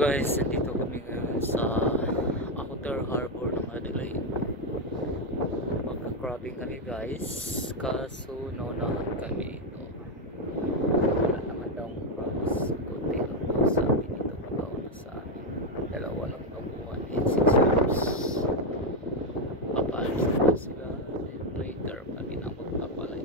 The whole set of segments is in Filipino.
Guys, nandito kami ngayon sa Outer Harbor ng Adelaide. Magka-crabbing kami guys, kaso naunahan kami ito. Wala naman daw crabs, kunti lang daw sa amin ito, magauna sa amin. Dalawa lang nabuhan and 6 crabs. Papalis na sila, then later kami na magpapalay.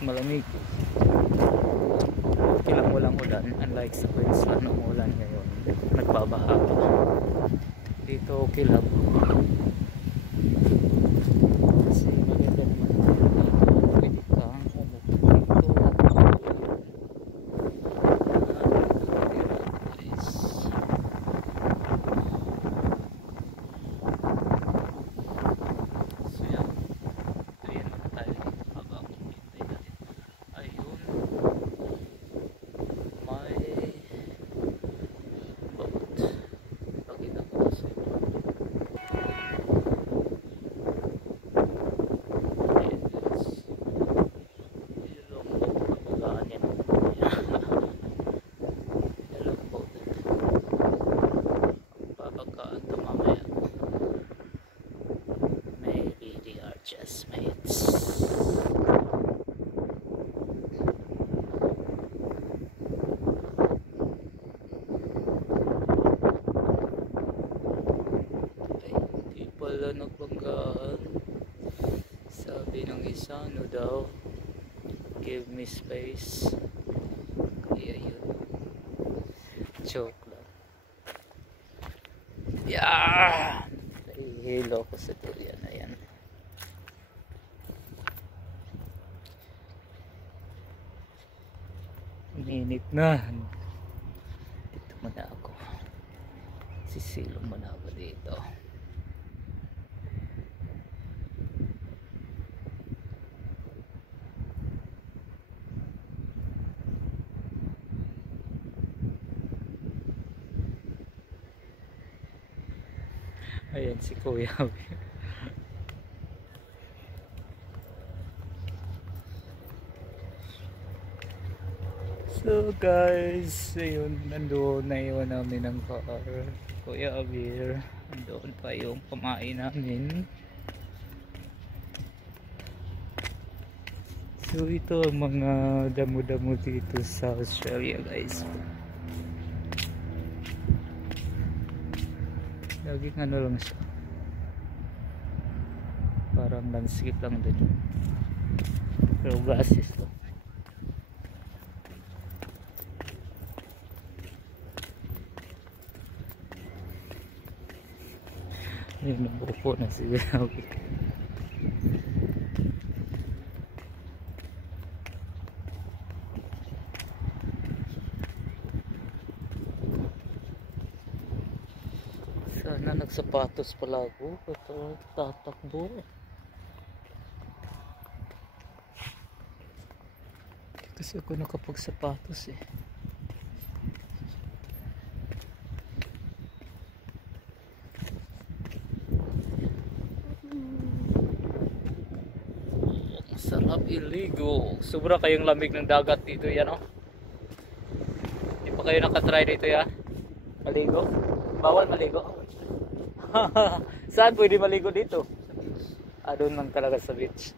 Malamig. Kilang walang ulan, unlike sa Queensland na umulan ngayon, nagbabaha pa. Dito okay lang kasi maganda naman, pwede kang umupo dito. Wala nagbanggaan. Sabi ng isa, ano daw, give me space. Kaya yun, joke lang. Yeah! Nahihilo ko sa durian na yan. Uminit na. Dito muna ako, sisilong muna ako dito. Ayan si Kuya. So guys, ayun, nandoon na iwan namin ng car. Kuya Abir, nandoon pa yung pamain namin. So ito ang mga damo-damo dito sa Australia guys. Laging ano lang siya, parang landscape lang din, pero gases to. Ayun, nabupo na si Gabi. Sana nagsapatos pala ako, ito tatakbo. Kasi ako nakapagsapatos eh. Sarap. Sarap iligo. Sobra kayong lamig ng dagat dito yan, oh. Hindi pa kayo nakatry dito ya? Maligo? Bawal maligo? Saan pwede maligo dito? Ah, doon lang talaga sa beach.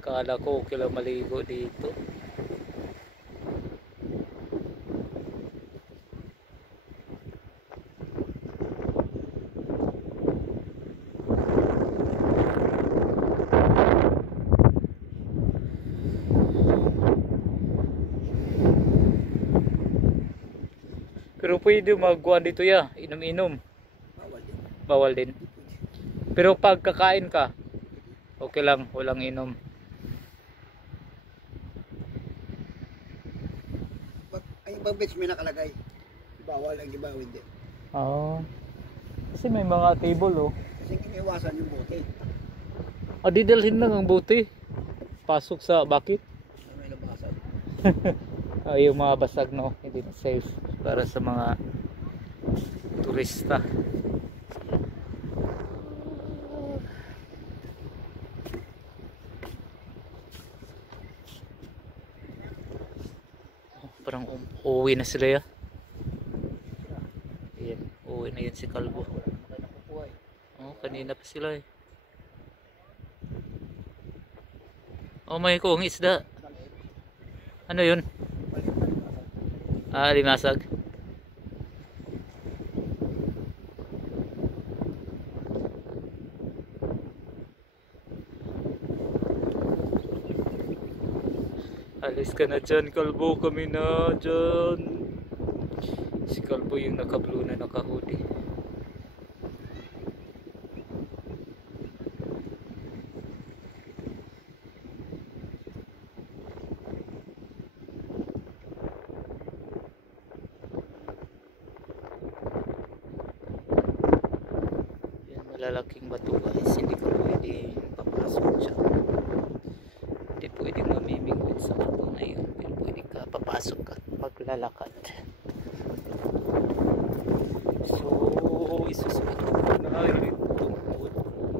Kala ko okay lang maligo dito. Pero pwede magkuhan dito ya, inom-inom. Bawal din. Bawal din. Pero pag kakain ka, okay lang, walang inom. Ay, ibang beach may nakalagay. Bawal ang iba, hindi. Ah. Kasi may mga table, oh. Kasi iniwasan yung bote. Ah, didalhin lang ang bote. Pasok sa bakit? May labasan. Yung mga basag, no, hindi na safe para sa mga turista. Parang uuwi na sila ya. Ayan, uuwi na yan si Kalbo. Oh, kanina pa sila eh. Oh, may kuong isda. Ano yun? Ah, limasag. Alis ka na dyan, Kalbo. Kami na dyan. Si Kalbo yung naka-blue na naka-hoodie. Yan, malalaking bato guys. Hindi ka pwede papasok dyan. Hindi pwede mamimingwit sa bato na yun. Pero pwede ka papasok at maglalakad. So, isusunod ko na itong wood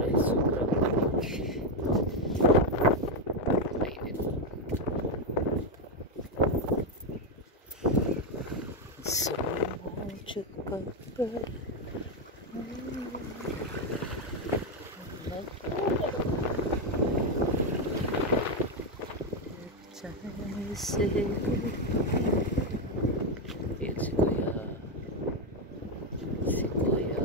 ay sobrang lamig. Mainit. So, check out that. Ayan si Kuya. Si Kuya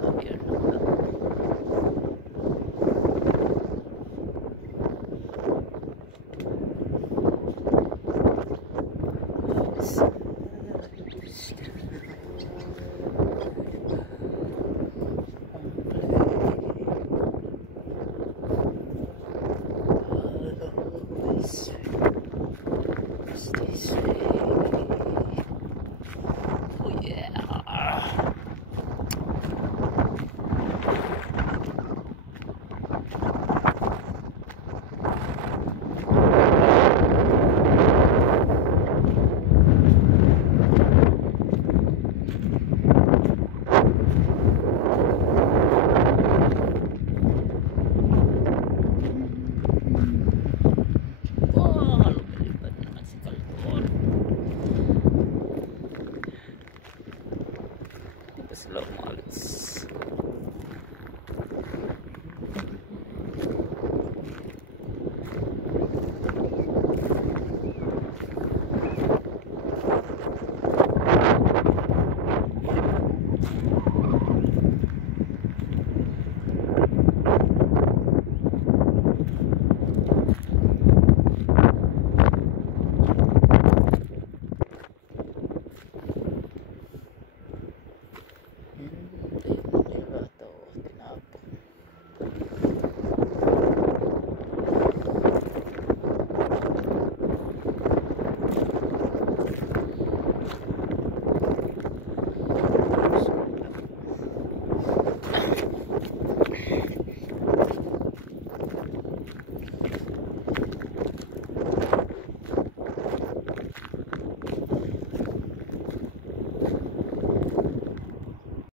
Javier naman. Stay safe. Oh yeah. Lumilipad naman si Kalbon. Hindi pa sila umalis.